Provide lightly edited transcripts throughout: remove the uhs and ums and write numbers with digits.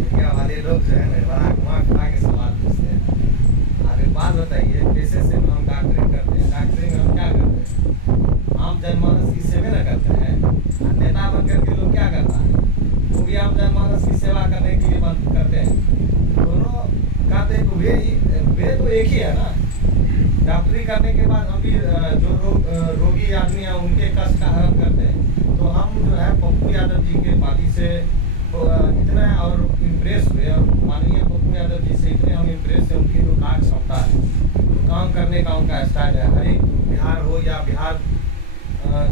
Media वाले लोग जो है ना बड़ा घुमा फिरा के सवाल पूछते हैं। आप एक बात बताइए, पेशे से हम डॉक्टरिंग करते हैं, डॉक्टरिंग में हम क्या करते हैं? आम जनमानस की सेवा न करते हैं। नेता बन करके लोग क्या करता है, वो भी आम जनमानस की सेवा करने के लिए बंद करते हैं। दोनों का तो एक वे तो एक ही है ना। डॉक्टरी करने के बाद हम भी जो रोगी आदमी है उनके कष्ट का हरण करते हैं। तो हम जो है पप्पू यादव जी के पार्टी से इतना और इम्प्रेस हुए, और माननीय पप्पू यादव जी से इतने हम इम्प्रेस हैं। उनकी जो कार्य क्षमता है, जो काम करने का उनका स्टाइल है, हर एक बिहार हो या बिहार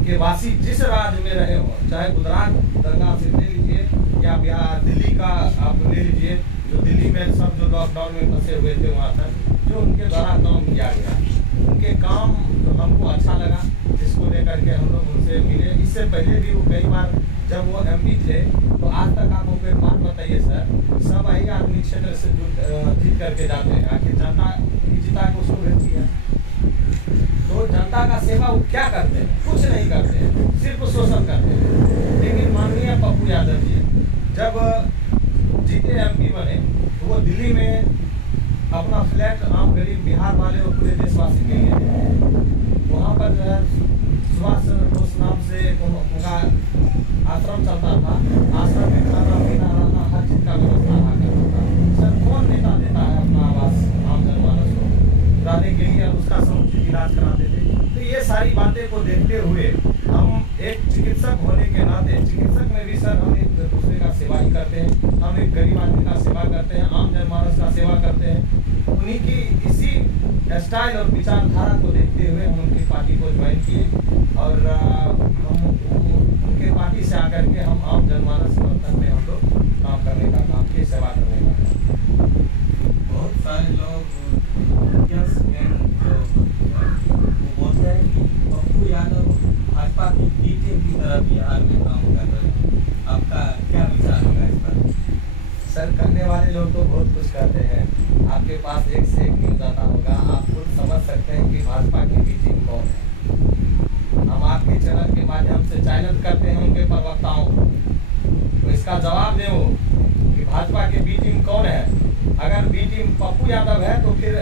के वासी जिस राज्य में रहे हो, चाहे गुजरात दंगा से ले लीजिए या बिहार दिल्ली का आप ले लीजिए, जो दिल्ली में सब जो लॉकडाउन में फंसे हुए थे वहाँ तक जो उनके द्वारा काम किया गया, उनके काम तो हमको अच्छा लगा, जिसको लेकर के हम लोग उनसे मिले। इससे पहले भी वो कई बार जब वो MP थे तो आज तक आप उनको एक बात बताइए सर, सब वही आदमी क्षेत्र से जीत करके जाते हैं, आखिर जनता जिता के उसको भेजती है। तो जनता का सेवा वो क्या करते हैं? कुछ नहीं करते हैं, सिर्फ शोषण करते हैं। लेकिन माननीय पप्पू यादव जी जब जीते MP बने तो वो दिल्ली में अपना फ्लैट आम गरीब बिहार वाले और पूरे देशवासी के लिए वहाँ पर जो है सुभाष चंद्र बोस नाम से उनका आश्रम चलता था। आश्रम में खाना पीना रहना हर चीज का व्यवस्था रहा करता था। सर कौन नेता देता है अपना आवास आम जनमानस को रहने के लिए, उसका समुचित इलाज कराते थे। तो ये सारी बातें को देखते हुए हम एक चिकित्सक होने के नाते, चिकित्सक में भी सर हम एक दूसरे का सेवा ही करते हैं, हम एक गरीब आदमी का सेवा करते हैं, आम जनमानस का सेवा करते हैं। उन्हीं की इसी स्टाइल और विचारधारा को देखते हुए हम उनकी पार्टी को ज्वाइन किए, और हम उनके पार्टी से आकर के हम आम जनमानस समर्थन में हम लोग काम करने का काम किए, सेवा करने का। बहुत सारे लोग वो बोलते हैं कि पप्पू यादव भाजपा की BJP की तरह बिहार में काम कर रहे हैं, आपका क्या विचार होगा इस पर? सर करने वाले लोग तो बहुत कुछ करते हैं, आपके पास एक से एक न्यूज आता होगा, आप खुद समझ सकते हैं कि भाजपा की बी टीम कौन है। हम आपके चैनल के माध्यम से चैलेंज करते हैं उनके प्रवक्ताओं को, तो इसका जवाब दें वो कि भाजपा की बी टीम कौन है। अगर बी टीम पप्पू यादव है तो फिर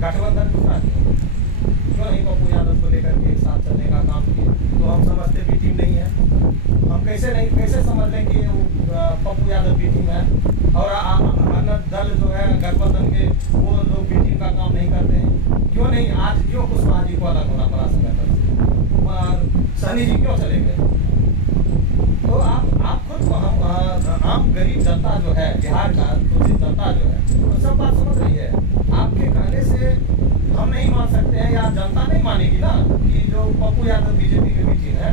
गठबंधन क्यों नहीं पप्पू यादव को लेकर के एक साथ चलने का काम किए? तो हम समझते बी टीम नहीं है। हम कैसे समझ लें कि वो पप्पू यादव बी टीम है और अन्य दल जो है गठबंधन के वो लोग बी टीम का काम नहीं करते हैं? क्यों नहीं? आज क्यों कुशवाहा जी को अलग होना पड़ा संगठन से? सनी जी क्यों चले गए? तो आप खुद हम आम गरीब जनता जो है बिहार का दूसरी जनता जो है तो सब बात समझ रही है। आपके कहने से हम नहीं मान सकते हैं या जनता नहीं मानेगी ना कि जो पप्पू यादव बीजेपी के बी टीम है।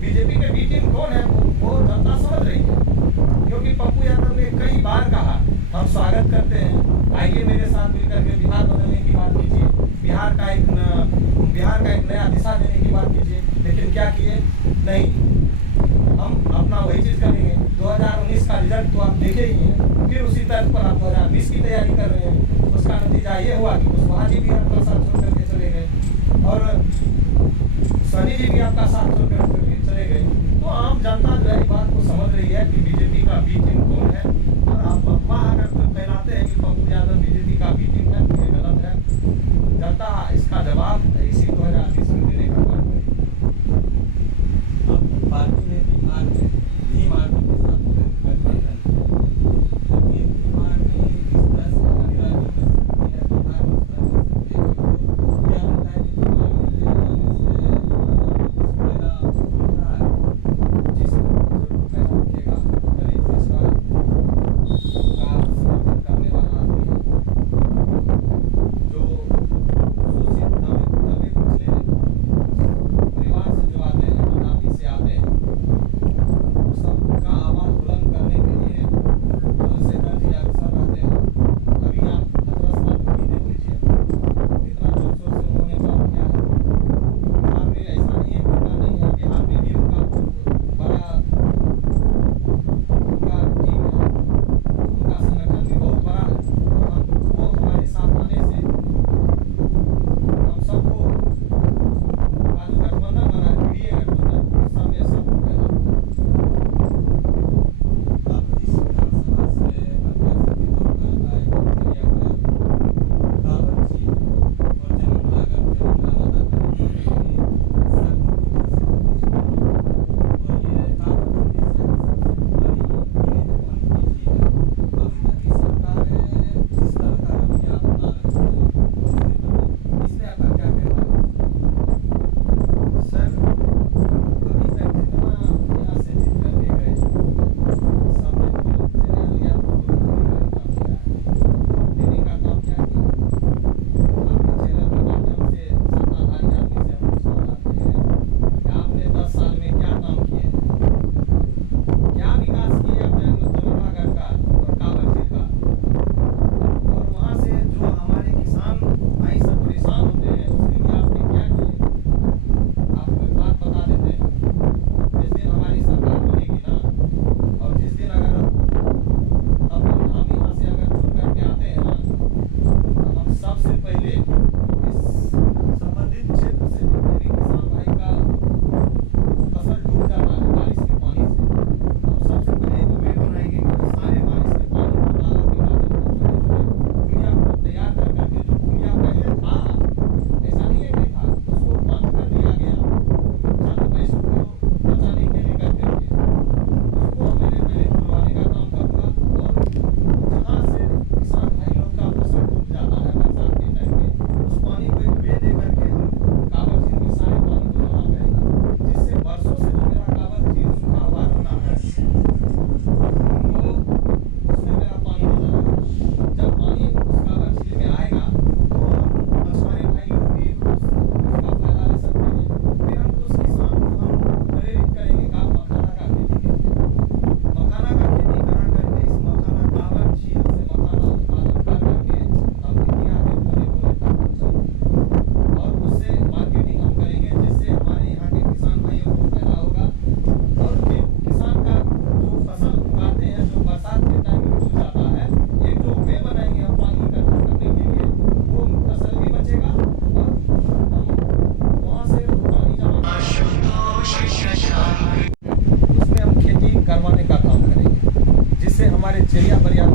बीजेपी के बी टीम कौन है वो जनता समझ रही है, क्योंकि पप्पू यादव ने कई बार कहा हम स्वागत करते हैं, आइए मेरे साथ मिलकर के बिहार बदलने की बात कीजिए, बिहार का एक नया दिशा देने की बात कीजिए। लेकिन क्या किए? नहीं, हम अपना वही चीज करेंगे। 2019 का रिजल्ट तो आप देखे ही हैं, फिर उसी तर्ज पर आप 2020 की तैयारी कर रहे हैं। उसका नतीजा ये हुआ कि कुशवाहा जी भी आपका साथ छोड़ करके चले गए और सनी जी भी आपका साथ छोड़ करके चले गए। तो आम जनता जो है बात को समझ रही है कि बीजेपी का बी टीम कौन है, और आप अफवाह अगर कोई फैलाते हैं कि पप्पू यादव बीजेपी का बी टीम है तो ये गलत है। जनता इसका जवाब इसी 2020 में देने का काम करेगी। पार्टी में बिहार में भीम आर्मी के साथ गठबंधन, भीम आर्मी इस तरह से बिहार में क्या लगता है कि भीम आर्मी के आने से फायदा हो रहा है? जिस जो पैदा दिखेगा गरीब का हमारे चेरिया बरिया